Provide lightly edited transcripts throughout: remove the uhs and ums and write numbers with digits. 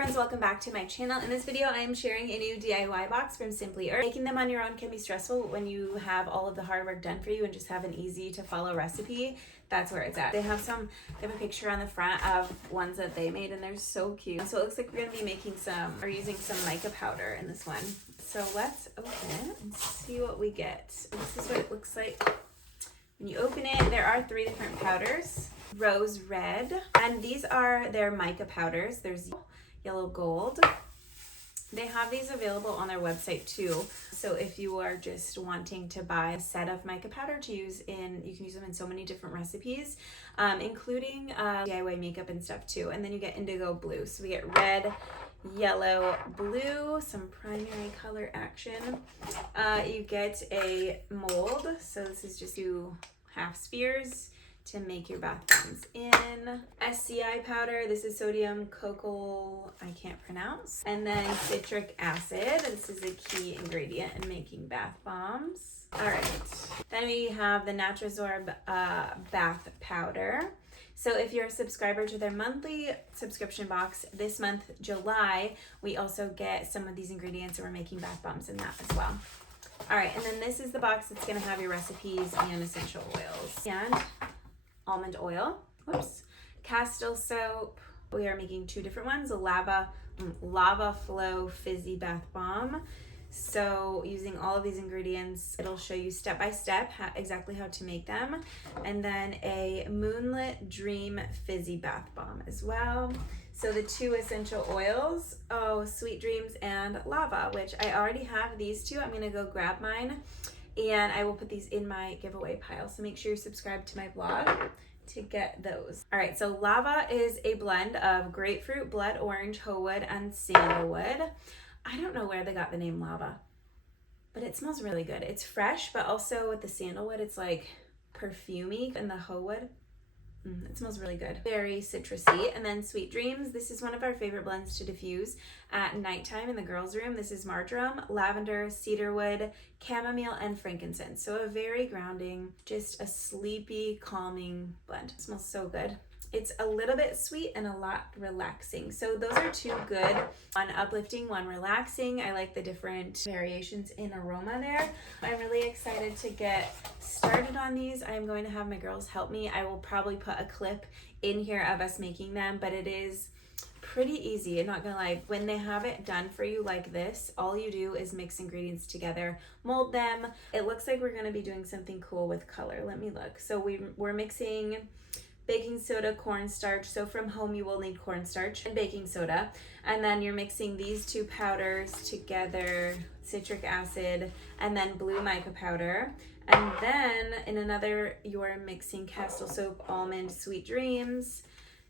friends, welcome back to my channel. In this video, I am sharing a new DIY box from Simply Earth. Making them on your own can be stressful when you have all of the hard work done for you and just have an easy to follow recipe. That's where it's at. They have a picture on the front of ones that they made and they're so cute. So it looks like we're gonna be making using some mica powder in this one. So let's open and see what we get. This is what it looks like. When you open it, there are 3 different powders. Rose red, and these are their mica powders. There's yellow gold. They have these available on their website too. So if you are just wanting to buy a set of mica powder to use you can use them in so many different recipes, including DIY makeup and stuff too. And then you get indigo blue. So we get red, yellow, blue, some primary color action. You get a mold. So this is just 2 half spheres to make your bath bombs in. SCI powder, this is sodium cocoa, I can't pronounce. And then citric acid, this is a key ingredient in making bath bombs. All right, then we have the Natrasorb bath powder. So if you're a subscriber to their monthly subscription box, this month, July, we also get some of these ingredients and we're making bath bombs in that as well. All right, and then this is the box that's gonna have your recipes and essential oils. And almond oil, Castile soap. We are making 2 different ones, a lava flow fizzy bath bomb. So using all of these ingredients, it'll show you step by step exactly how to make them. And then a moonlit dream fizzy bath bomb as well. So the 2 essential oils, sweet dreams and lava, which I already have these 2. I'm gonna go grab mine and I will put these in my giveaway pile. So make sure you're subscribed to my blog to get those. All right, so lava is a blend of grapefruit, blood orange, hoe wood, and sandalwood. I don't know where they got the name lava, but it smells really good. It's fresh, but also with the sandalwood, it's like perfumey, and the hoe wood, it smells really good. Very citrusy. And then Sweet Dreams. This is one of our favorite blends to diffuse at nighttime in the girls' room. This is marjoram, lavender, cedarwood, chamomile, and frankincense. So a very grounding, just a sleepy, calming blend. It smells so good. It's a little bit sweet and a lot relaxing. So those are 2 good. One uplifting, one relaxing. I like the different variations in aroma there. I'm really excited to get started on these. I'm going to have my girls help me. I will probably put a clip in here of us making them, but it is pretty easy. I'm not gonna lie. When they have it done for you like this, all you do is mix ingredients together, mold them. It looks like we're gonna be doing something cool with color. Let me look. So we're mixing baking soda, cornstarch. So from home you will need cornstarch and baking soda. And then you're mixing these 2 powders together, citric acid, and then blue mica powder. And then in another, you're mixing Castile soap, almond, Sweet Dreams.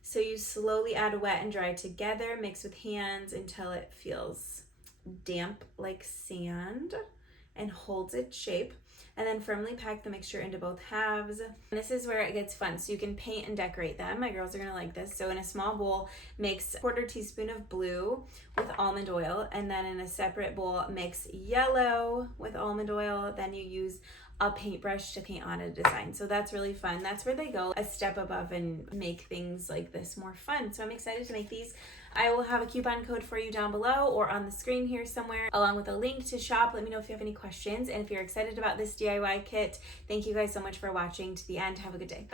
So you slowly add wet and dry together, mix with hands until it feels damp like sand and holds its shape. And then firmly pack the mixture into both halves. And this is where it gets fun. So you can paint and decorate them. My girls are gonna like this. So in a small bowl, mix 1/4 teaspoon of blue with almond oil. And then in a separate bowl, mix yellow with almond oil. Then you use a paintbrush to paint on a design. So that's really fun. That's where they go a step above and make things like this more fun. So I'm excited to make these. I will have a coupon code for you down below or on the screen here somewhere, along with a link to shop. Let me know if you have any questions. And if you're excited about this DIY kit, thank you guys so much for watching to the end. Have a good day. Bye.